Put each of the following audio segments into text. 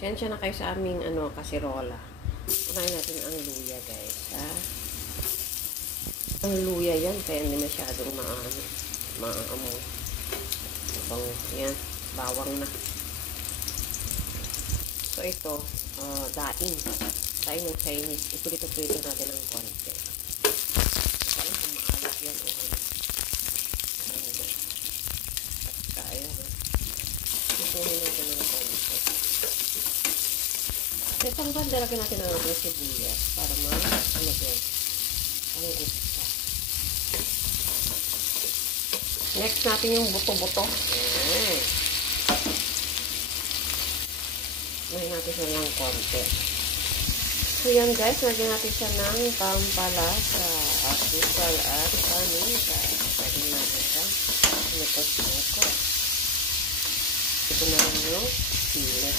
Sensya na kayo sa aming kasirola. Unahin natin ang luya, guys. Ha? Ang luya yan, kaya hindi masyadong maamoy. Bango. Yan. Bawang na. So, ito, daing. Daing ng Chinese. Ipulito-pulito natin ng konti. Kaya kung maalat yan o ano. Kaya, ha? Ipunin natin ng konti. Sa isang banda, lagyan natin ang ating sibuyas para ang gusto. Next natin yung buto-buto. Ayan. Lagyan natin siya ng konti. So yan guys, lagyan natin siya ng pampalasa, asukal at paminta. Lagyan natin siya. Nukos-nukos. Ito na rin yung sili.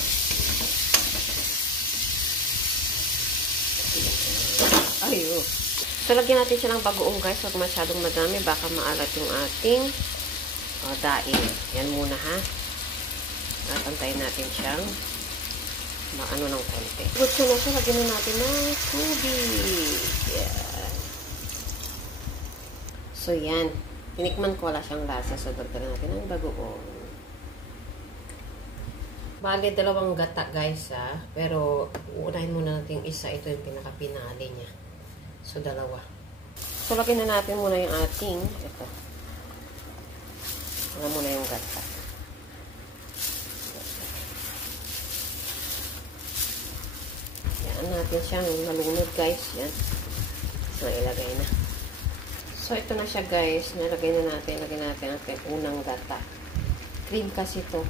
Ayun. So, lagyan natin siya ng bagoong guys. Huwag masyadong madami. Baka maalat yung ating daing. Yan muna ha. At antayin natin siyang maano ng konti. Good siya na siya. Lagyan na natin ng tubig. Yan. So, yan. Tinikman ko wala siyang lasa. So, dagdagan natin ng bagoong. Bali, dalawang gata guys ha. Pero, uunahin muna natin yung isa. Ito yung pinaka-pinali niya. So, dalawa. So, lagyan na natin muna yung ating, ito. Wala muna yung gata. Yan natin siyang malunod guys. Yan. So, ilagay na. So, ito na siya guys. Nalagay na natin. Lagyan natin ang unang gata. Cream kasi ito.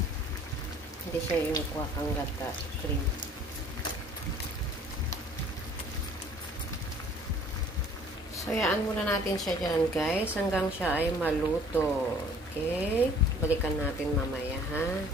Hindi siya yung kuwakang gata. Cream. So, hayaan muna natin siya dyan, guys. Hanggang siya ay maluto. Okay? Balikan natin mamaya, ha?